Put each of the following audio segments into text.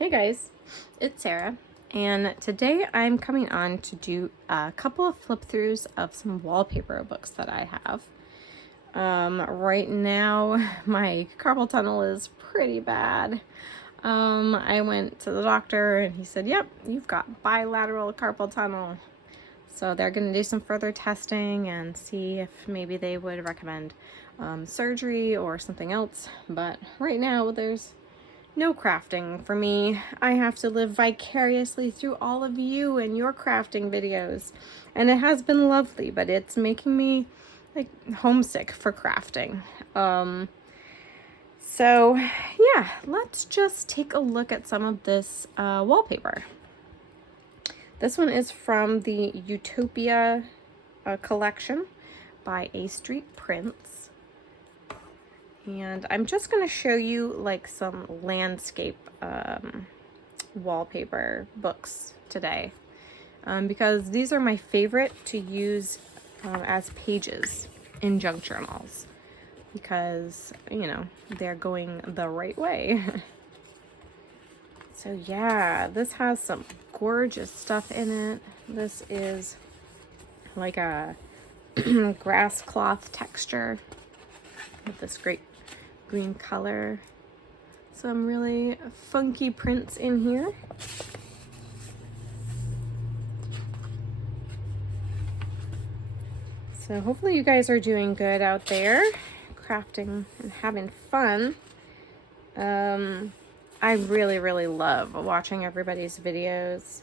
Hey guys, it's Sarah, and today I'm coming on to do a couple of flip throughs of some wallpaper books that I have. Right now, my carpal tunnel is pretty bad. I went to the doctor and he said, yep, you've got bilateral carpal tunnel. So they're going to do some further testing and see if maybe they would recommend surgery or something else. But right now, there's no crafting for me. I have to live vicariously through all of you and your crafting videos. And it has been lovely, but it's making me like homesick for crafting. So yeah, let's just take a look at some of this wallpaper. This one is from the Utopia collection by A Street Prints. And I'm just going to show you like some landscape wallpaper books today because these are my favorite to use as pages in junk journals because, you know, they're going the right way. So yeah, this has some gorgeous stuff in it. This is like a grass cloth texture with this great green color. Some really funky prints in here. So hopefully you guys are doing good out there, crafting and having fun. I really love watching everybody's videos.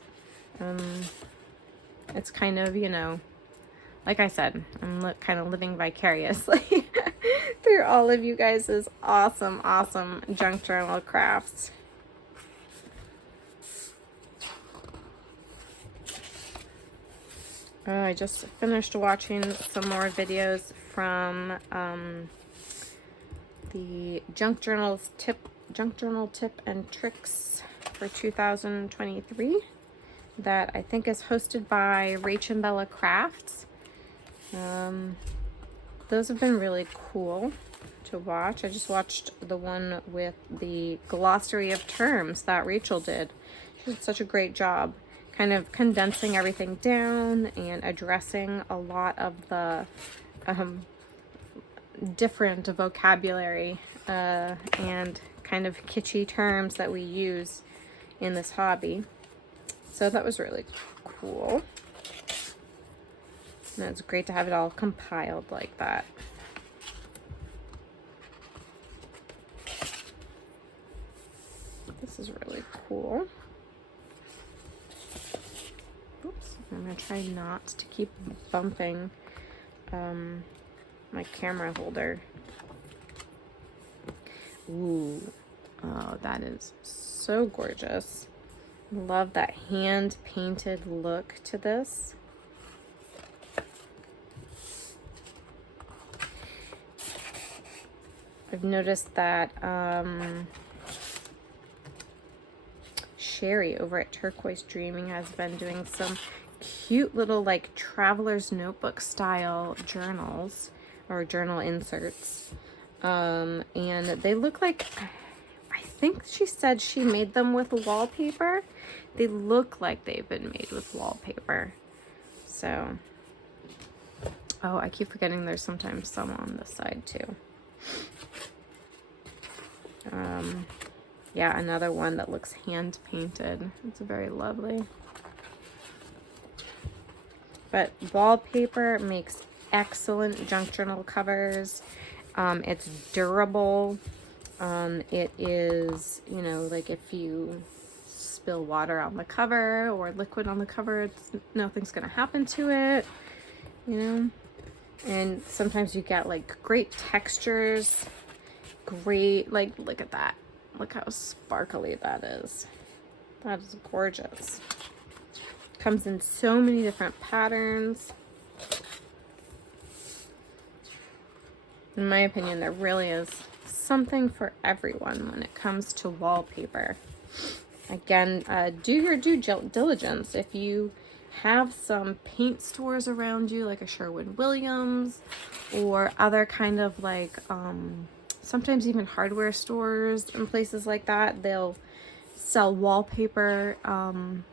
It's kind of, you know, like I said, I'm kind of living vicariously through all of you guys' awesome junk journal crafts. I just finished watching some more videos from the junk journal tip and tricks for 2023 that I think is hosted by Rach and Bella Crafts. Those have been really cool to watch. I just watched the one with the glossary of terms that Rachel did. She did such a great job kind of condensing everything down and addressing a lot of the different vocabulary and kind of kitschy terms that we use in this hobby. So that was really cool. And it's great to have it all compiled like that. This is really cool. Oops, I'm gonna try not to keep bumping my camera holder. Ooh, oh, that is so gorgeous. Love that hand-painted look to this. I've noticed that Sherry over at Turquoise Dreaming has been doing some cute little like traveler's notebook style journals or journal inserts. And they look like, I think she said she made them with wallpaper. They look like they've been made with wallpaper. So, oh, I keep forgetting there's sometimes some on this side too. Yeah, another one that looks hand painted. It's very lovely. But wallpaper makes excellent junk journal covers. It's durable. It is, you know, like if you spill water on the cover or liquid on the cover, nothing's gonna happen to it, you know. And sometimes you get like great textures, great, like, look at that. Look how sparkly that is. That is gorgeous. Comes in so many different patterns. In my opinion, there really is something for everyone when it comes to wallpaper. Again, do your due diligence. If you have some paint stores around you, like a Sherwin-Williams or other kind of like, sometimes even hardware stores and places like that, they'll sell wallpaper, and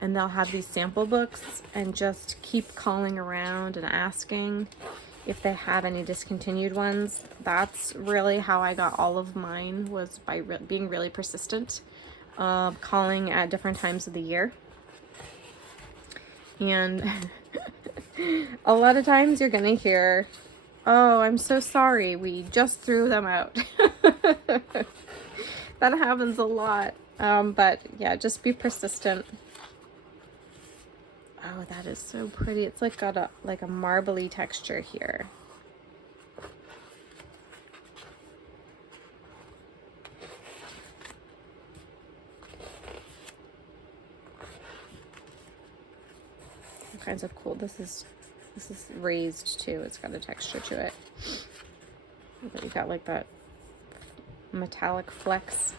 they'll have these sample books and just keep calling around and asking if they have any discontinued ones. That's really how I got all of mine, was by being really persistent, calling at different times of the year. And a lot of times you're gonna hear, "Oh, I'm so sorry, we just threw them out." That happens a lot. But yeah, just be persistent. Oh, that is so pretty. It's like got a marbly texture here. All kinds of cool. This is raised too. It's got a texture to it. But you got like that metallic flex.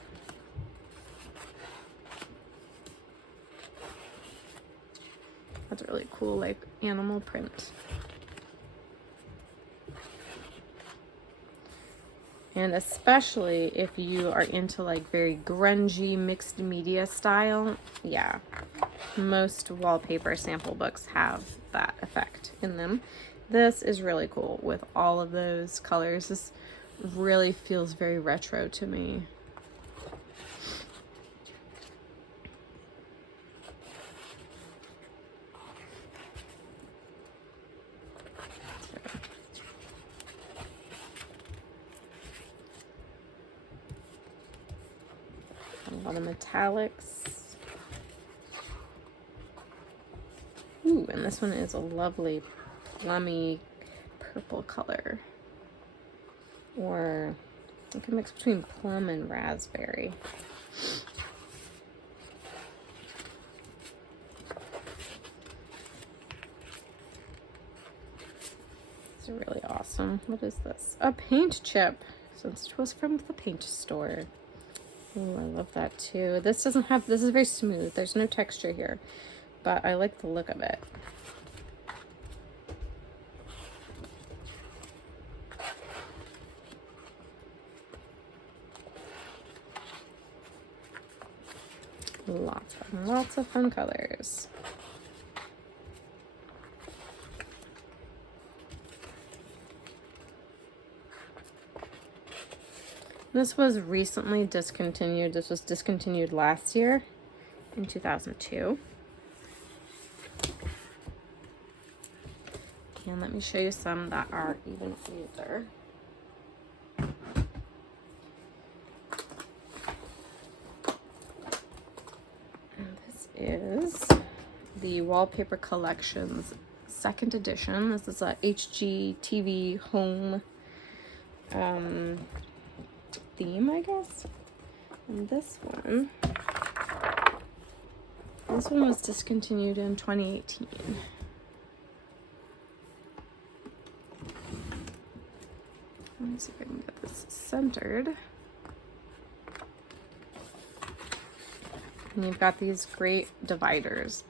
That's really cool, like animal print. And especially if you are into like very grungy mixed media style, yeah, most wallpaper sample books have that effect in them. This is really cool with all of those colors. This really feels very retro to me. A lot of metallics. Ooh, and this one is a lovely plummy purple color. Or I can mix between plum and raspberry. It's really awesome. What is this? A paint chip. Since it was from the paint store. Oh, I love that too. This doesn't have, this is very smooth. There's no texture here, but I like the look of it. Lots of fun colors. This was recently discontinued. This was discontinued last year in 2002. And let me show you some that are even older. And this is the Wallpaper Collections second edition. This is a HGTV home theme, I guess. And this one was discontinued in 2018. Let me see if I can get this centered. And you've got these great dividers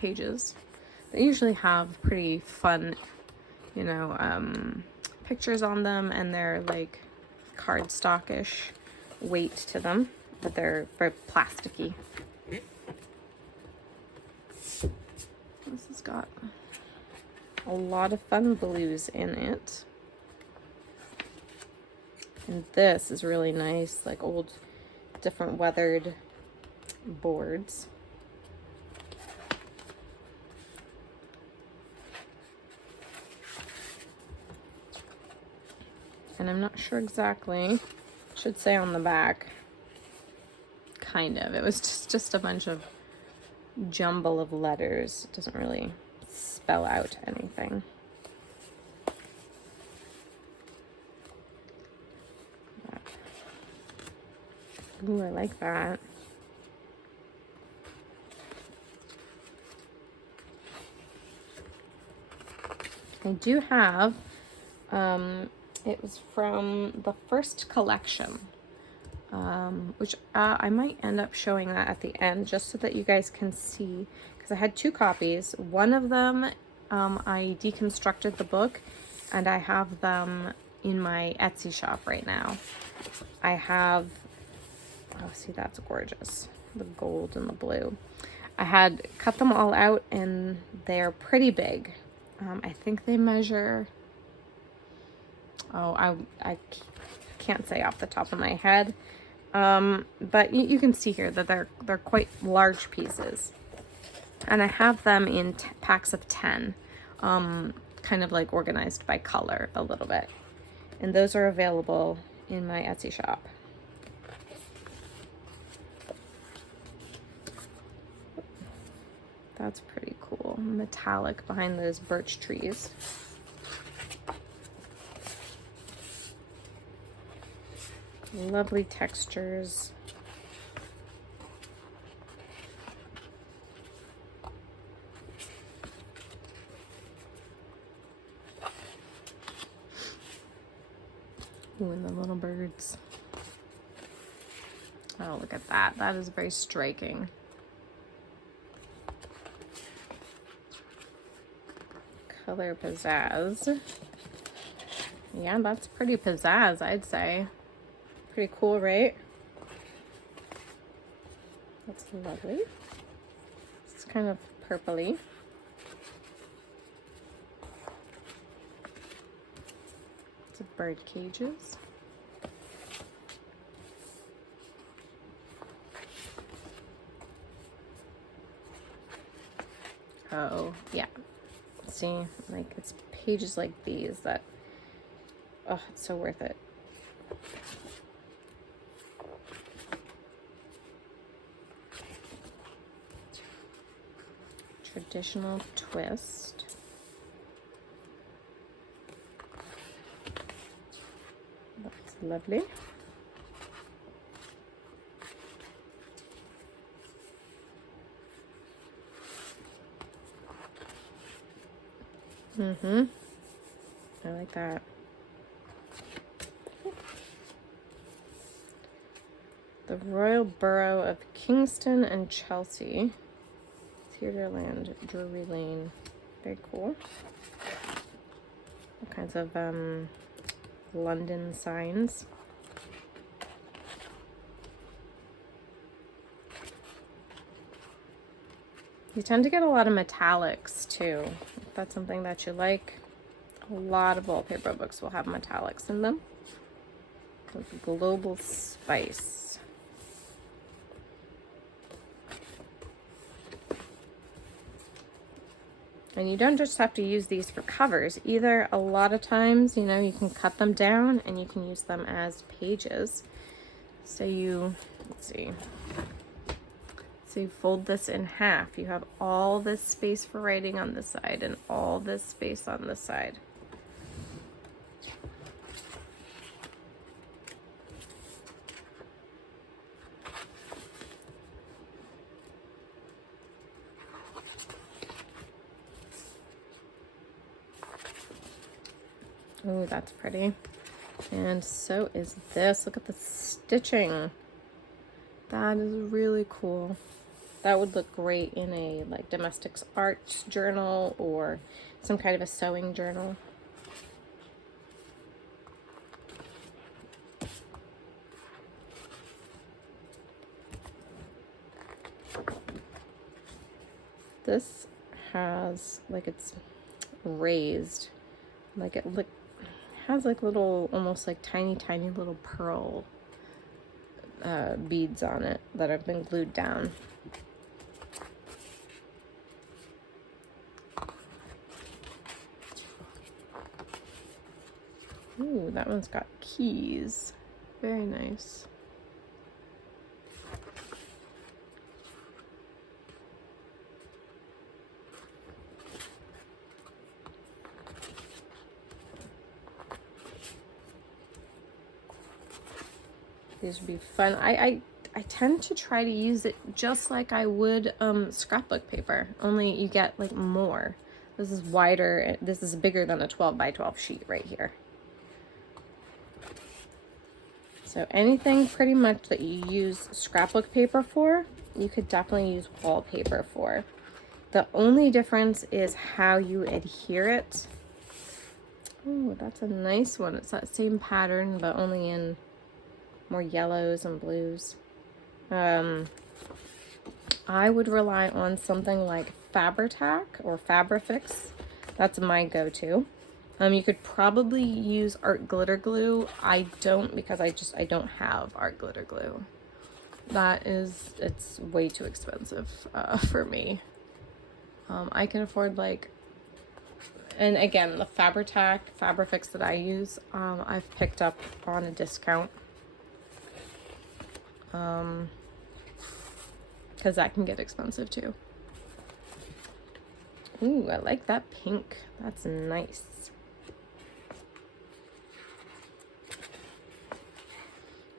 pages that usually have pretty fun, you know, pictures on them, and they're like cardstockish weight to them, but they're very plasticky. This has got a lot of fun blues in it. And this is really nice, like old, different weathered boards. And I'm not sure exactly, should say on the back, kind of. It was just a bunch of jumble of letters. It doesn't really spell out anything. Ooh, I like that. I do have, it was from the first collection, which I might end up showing that at the end just so that you guys can see, because I had two copies. One of them, I deconstructed the book, and I have them in my Etsy shop right now. I have Oh, see, that's gorgeous. The gold and the blue. I had cut them all out and they're pretty big. I think they measure, oh, I can't say off the top of my head. But you can see here that they're quite large pieces. And I have them in packs of 10, kind of like organized by color a little bit. And those are available in my Etsy shop. That's pretty cool. Metallic behind those birch trees. Lovely textures. Ooh, and the little birds. Oh, look at that. That is very striking. Color pizzazz. Yeah, that's pretty pizzazz, I'd say. Pretty cool, right? That's lovely. It's kind of purpley. It's a bird cages. Oh, yeah. See, like, it's pages like these that, oh, it's so worth it. Traditional twist. That's lovely. I like that. The Royal Borough of Kingston and Chelsea. Theatreland, Drury Lane. Very cool. All kinds of London signs. You tend to get a lot of metallics too. If that's something that you like. A lot of wallpaper books will have metallics in them. Global Spice. And you don't just have to use these for covers either. A lot of times, you know, you can cut them down and you can use them as pages. So you, let's see. So you fold this in half. You have all this space for writing on this side and all this space on this side. Oh, that's pretty. And so is this. Look at the stitching. That is really cool. That would look great in a like domestics art journal or some kind of a sewing journal. This has like it's raised, like it has like little, almost like tiny little pearl beads on it that have been glued down. Ooh, that one's got keys. Very nice. These would be fun. I tend to try to use it just like I would scrapbook paper, only you get like more. This is wider. This is bigger than a 12 by 12 sheet right here. So anything pretty much that you use scrapbook paper for, you could definitely use wallpaper for. The only difference is how you adhere it. Oh, that's a nice one. It's that same pattern, but only in more yellows and blues. I would rely on something like Fabri-Tac or Fabrifix. That's my go-to. You could probably use art glitter glue. I don't, because I don't have art glitter glue. It's way too expensive for me. I can afford like, and again, the Fabri-Tac, Fabrifix that I use, I've picked up on a discount. Because that can get expensive too. Ooh, I like that pink. That's nice.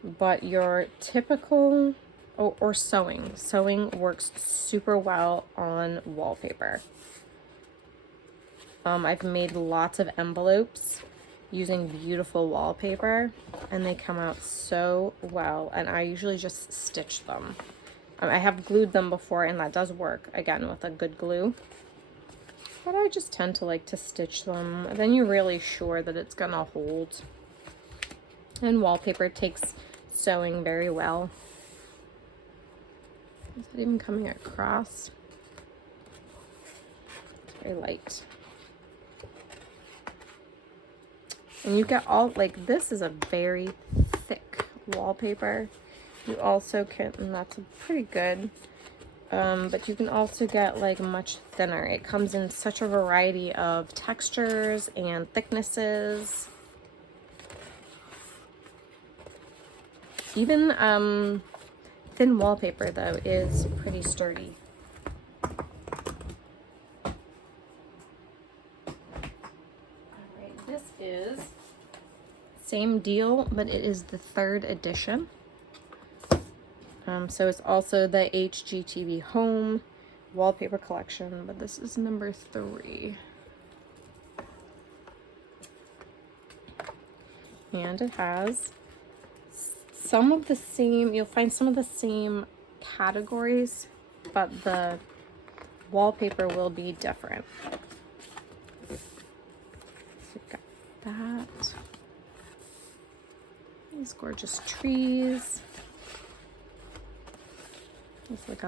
But your typical, or sewing. Sewing works super well on wallpaper. I've made lots of envelopes using beautiful wallpaper, and they come out so well, and I usually just stitch them. I have glued them before, and that does work, again, with a good glue. But I just tend to like to stitch them. Then you're really sure that it's gonna hold. And wallpaper takes sewing very well. Is it even coming across? It's very light. And you get all, like, this is a very thick wallpaper. You also can, and that's pretty good. But you can also get like much thinner. It comes in such a variety of textures and thicknesses. Even thin wallpaper though is pretty sturdy. Alright, this is same deal, but it is the 3rd edition. So it's also the HGTV Home Wallpaper Collection, but this is number 3. And it has some of the same, you'll find some of the same categories, but the wallpaper will be different. So you've got that. These gorgeous trees. It's like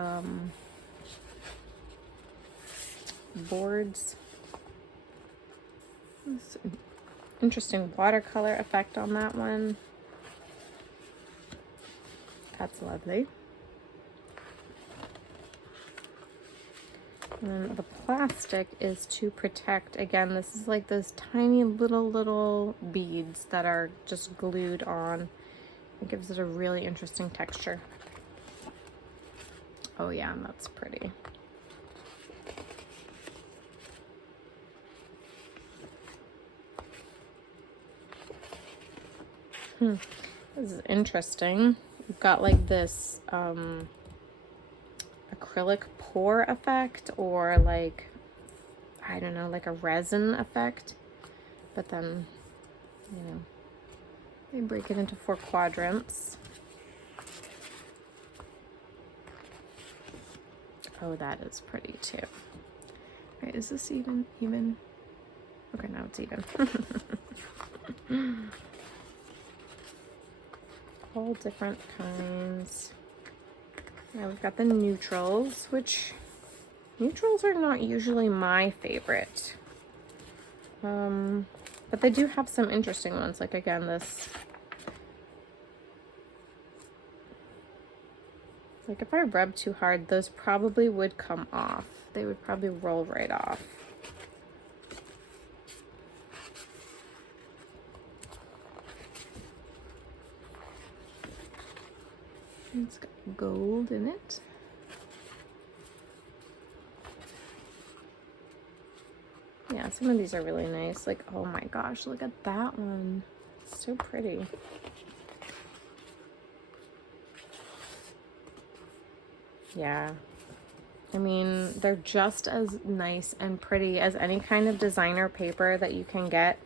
boards. It's an interesting watercolor effect on that one. That's lovely. And then the plastic is to protect, again, this is like those tiny little beads that are just glued on. It gives it a really interesting texture. Oh yeah, and that's pretty. This is interesting. You've got like this acrylic pour effect, or like, I don't know, like a resin effect. But then, you know, they break it into 4 quadrants. Oh, that is pretty too. Right, is this even? Okay, now it's even. All different kinds. Now we've got the neutrals, which neutrals are not usually my favorite. But they do have some interesting ones, like again this. Like if I rub too hard, those probably would come off. They would probably roll right off. It's got gold in it. Yeah, some of these are really nice. Like, oh my gosh, look at that one. It's so pretty. Yeah. I mean, they're just as nice and pretty as any kind of designer paper that you can get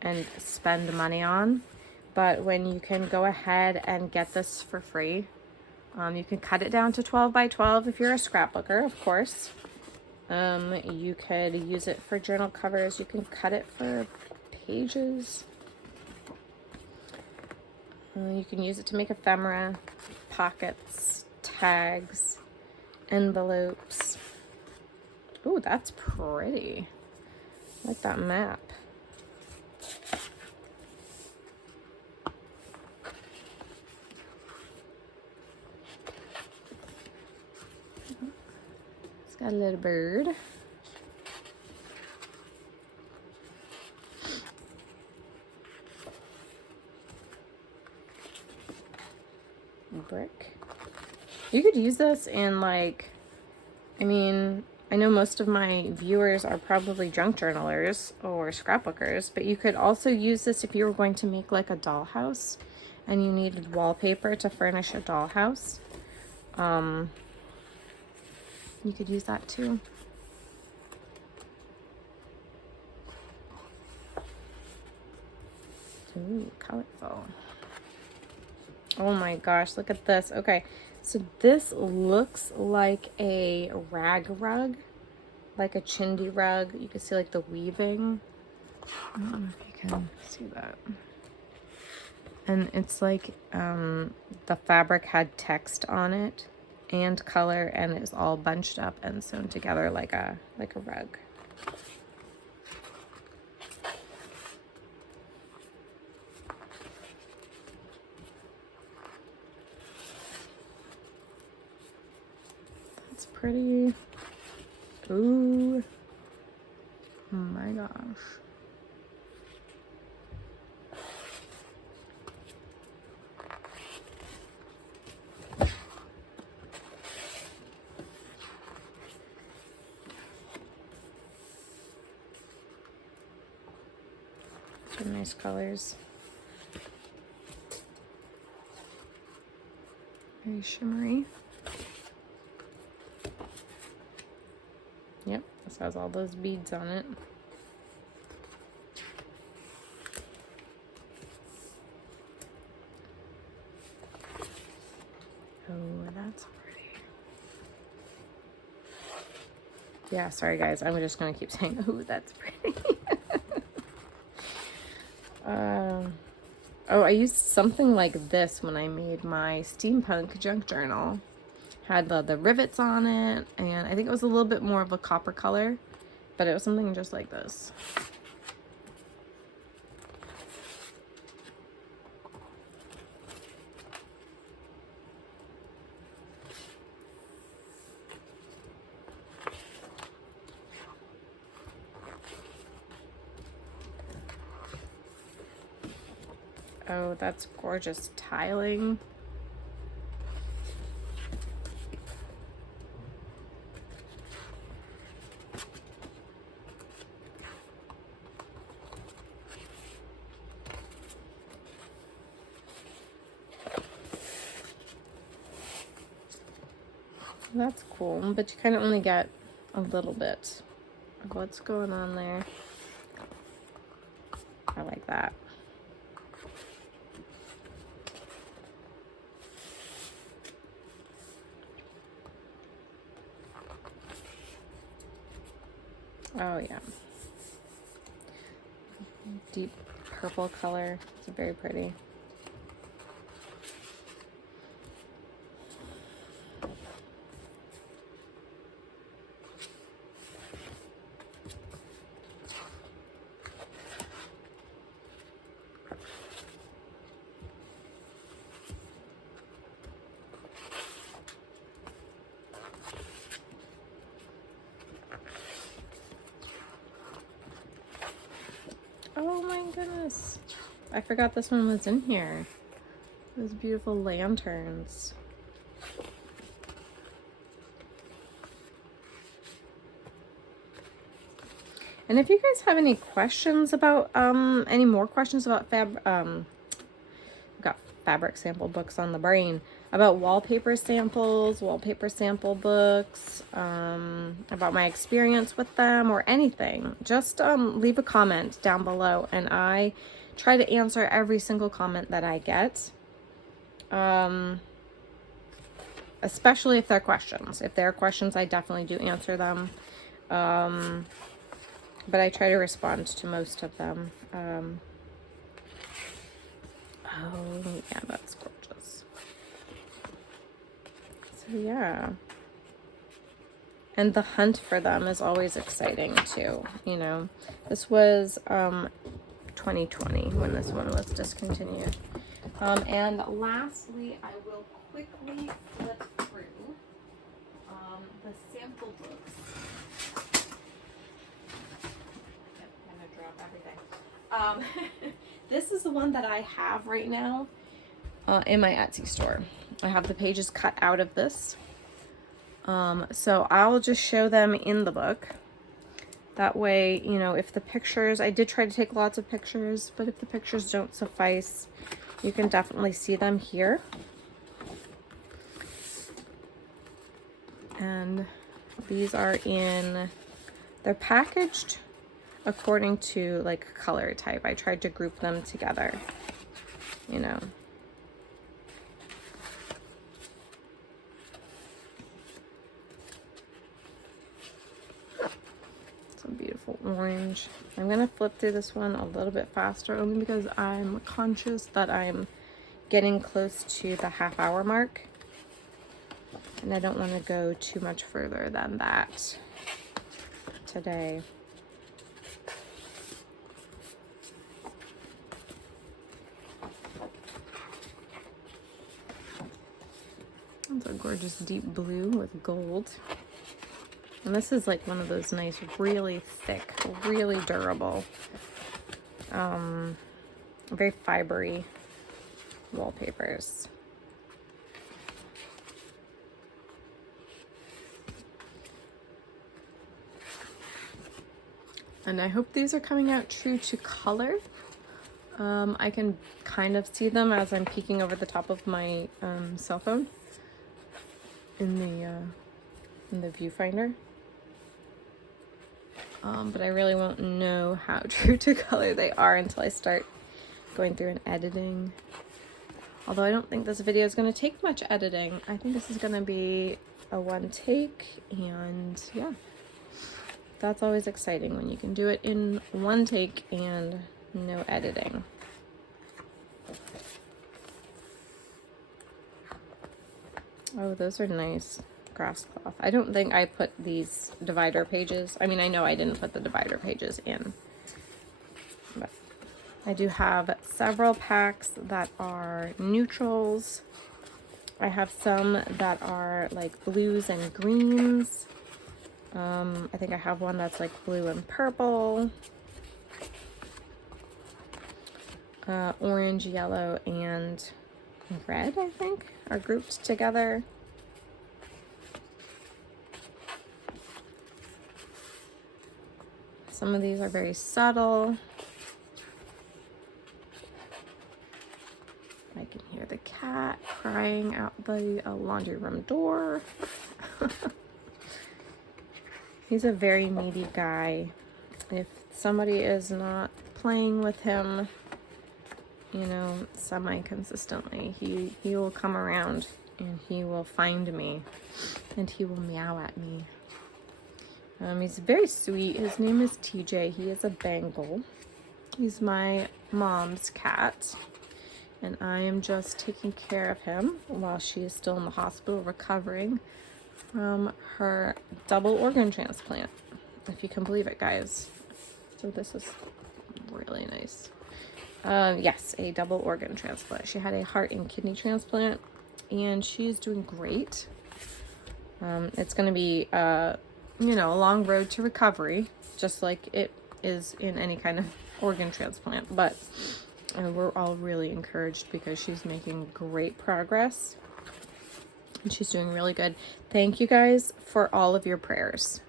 and spend money on. But when you can go ahead and get this for free, you can cut it down to 12 by 12 if you're a scrapbooker, of course. You could use it for journal covers. You can cut it for pages. You can use it to make ephemera, pockets, tags, envelopes. Ooh, that's pretty. I like that map. It's got a little bird. Brick. You could use this in, like, I mean, I know most of my viewers are probably junk journalers or scrapbookers, but you could also use this if you were going to make like a dollhouse and you needed wallpaper to furnish a dollhouse. You could use that too. Ooh, colorful. Oh my gosh, look at this. Okay, so this looks like a rag rug, like a chindi rug. You can see like the weaving. I don't know if you can see that. And it's like the fabric had text on it and color, and it's all bunched up and sewn together like a rug. That's pretty. Ooh. Oh my gosh. Some nice colors. Very shimmery. Yep, this has all those beads on it. Oh, that's pretty. Yeah, sorry guys, I'm just gonna keep saying, oh, that's pretty. Oh, I used something like this when I made my steampunk junk journal. Had the rivets on it, and I think it was a little bit more of a copper color, but it was something just like this. Oh, that's gorgeous tiling. That's cool, but you kind of only get a little bit of what's going on there. I like that. Oh yeah. Deep purple color. It's very pretty. Oh my goodness. I forgot this one was in here. Those beautiful lanterns. And if you guys have any questions about, any more questions about got fabric sample books on the brain, about wallpaper samples, wallpaper sample books, about my experience with them or anything, just leave a comment down below, and I try to answer every single comment that I get, especially if they're questions. If they're questions, I definitely do answer them, but I try to respond to most of them. Oh yeah, that's gorgeous. So So yeah. And the hunt for them is always exciting too, you know. This was 2020 when this one was discontinued. And lastly, I will quickly flip through the sample books. I'm gonna drop everything. This is the one that I have right now in my Etsy store. I have the pages cut out of this. So I'll just show them in the book. That way, you know, if the pictures, I did try to take lots of pictures, but if the pictures don't suffice, you can definitely see them here. And these are they're packaged according to like color type. I tried to group them together, you know. Beautiful orange. I'm gonna flip through this one a little bit faster only because I'm conscious that I'm getting close to the half-hour mark and I don't want to go too much further than that today. It's a gorgeous deep blue with gold. And this is like one of those nice, really thick, really durable, very fibery wallpapers. And I hope these are coming out true to color. I can kind of see them as I'm peeking over the top of my cell phone in the viewfinder. But I really won't know how true to color they are until I start going through and editing. Although I don't think this video is going to take much editing. I think this is going to be a one take, and yeah. That's always exciting when you can do it in one take and no editing. Oh, those are nice. Grass cloth. I don't think I put these divider pages. I mean, I know I didn't put the divider pages in. But I do have several packs that are neutrals. I have some that are like blues and greens. I think I have one that's like blue and purple. Orange, yellow, and red, I think, are grouped together. Some of these are very subtle. I can hear the cat crying out the laundry room door. He's a very needy guy. If somebody is not playing with him, you know, semi-consistently, he will come around and he will find me and he will meow at me. He's very sweet. His name is TJ. He is a Bengal. He's my mom's cat, and I am just taking care of him while she is still in the hospital recovering from her double organ transplant, if you can believe it, guys. So this is really nice. Yes, a double organ transplant. She had a heart and kidney transplant, and she's doing great. It's going to be you know, a long road to recovery, just like it is in any kind of organ transplant, but we're all really encouraged because she's making great progress and she's doing really good. Thank you guys for all of your prayers.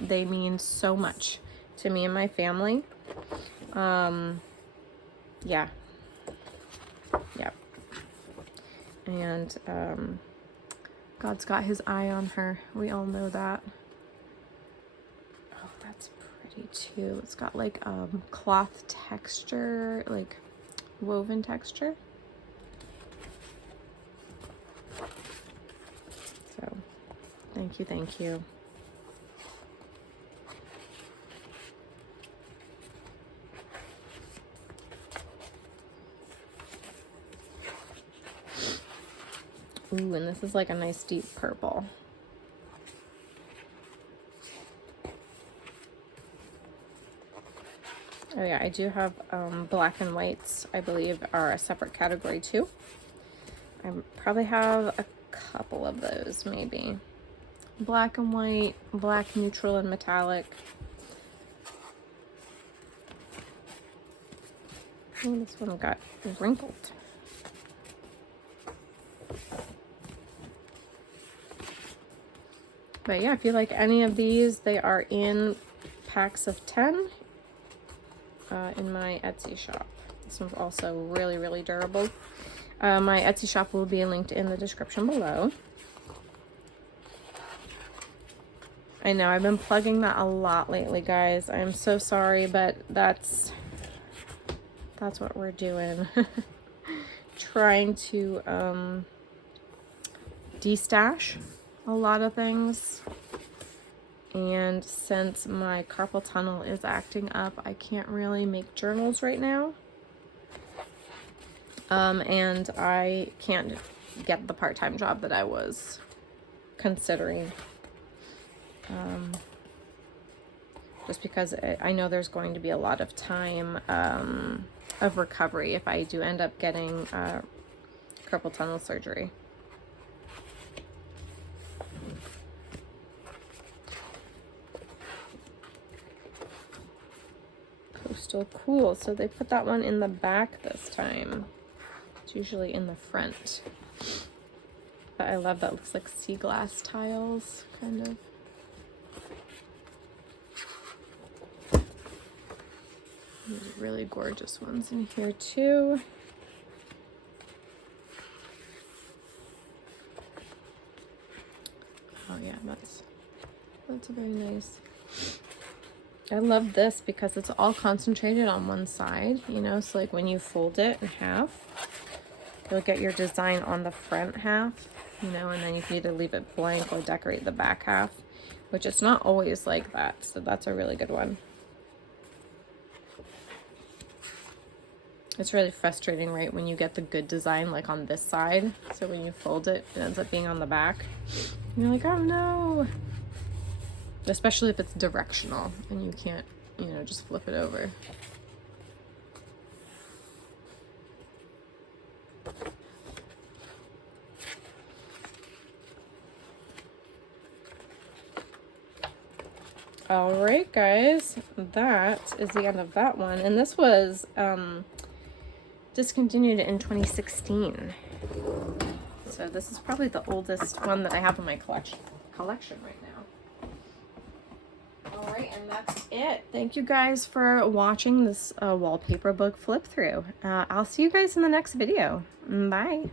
They mean so much to me and my family. Yeah. And God's got his eye on her. We all know that. Too. It's got like cloth texture, like woven texture. So thank you. Ooh, and this is like a nice deep purple. Oh yeah, I do have black and whites, I believe, are a separate category too. I probably have a couple of those, maybe. Black and white, black, neutral, and metallic. Oh, this one got wrinkled. But yeah, if you like any of these, they are in packs of 10 in my Etsy shop. This one's also really, really durable. My Etsy shop will be linked in the description below. I know, I've been plugging that a lot lately, guys. I'm so sorry, but that's what we're doing. Trying to destash a lot of things. And since my carpal tunnel is acting up, I can't really make journals right now. And I can't get the part-time job that I was considering. Just because I know there's going to be a lot of time of recovery if I do end up getting carpal tunnel surgery. Coastal Cool. So they put that one in the back this time. It's usually in the front. But I love that. Looks like sea glass tiles, kind of. There's really gorgeous ones in here too. Oh yeah, that's very nice. I love this because it's all concentrated on one side, you know, so like when you fold it in half, you'll get your design on the front half, you know, and then you can either leave it blank or decorate the back half, which it's not always like that, so that's a really good one. It's really frustrating, right, when you get the good design like on this side, so when you fold it, it ends up being on the back. And you're like, oh no! Especially if it's directional and you can't, you know, just flip it over. All right, guys, that is the end of that one. And this was discontinued in 2016. So this is probably the oldest one that I have in my collection right now. All right, and that's it. Thank you guys for watching this wallpaper book flip through. I'll see you guys in the next video. Bye.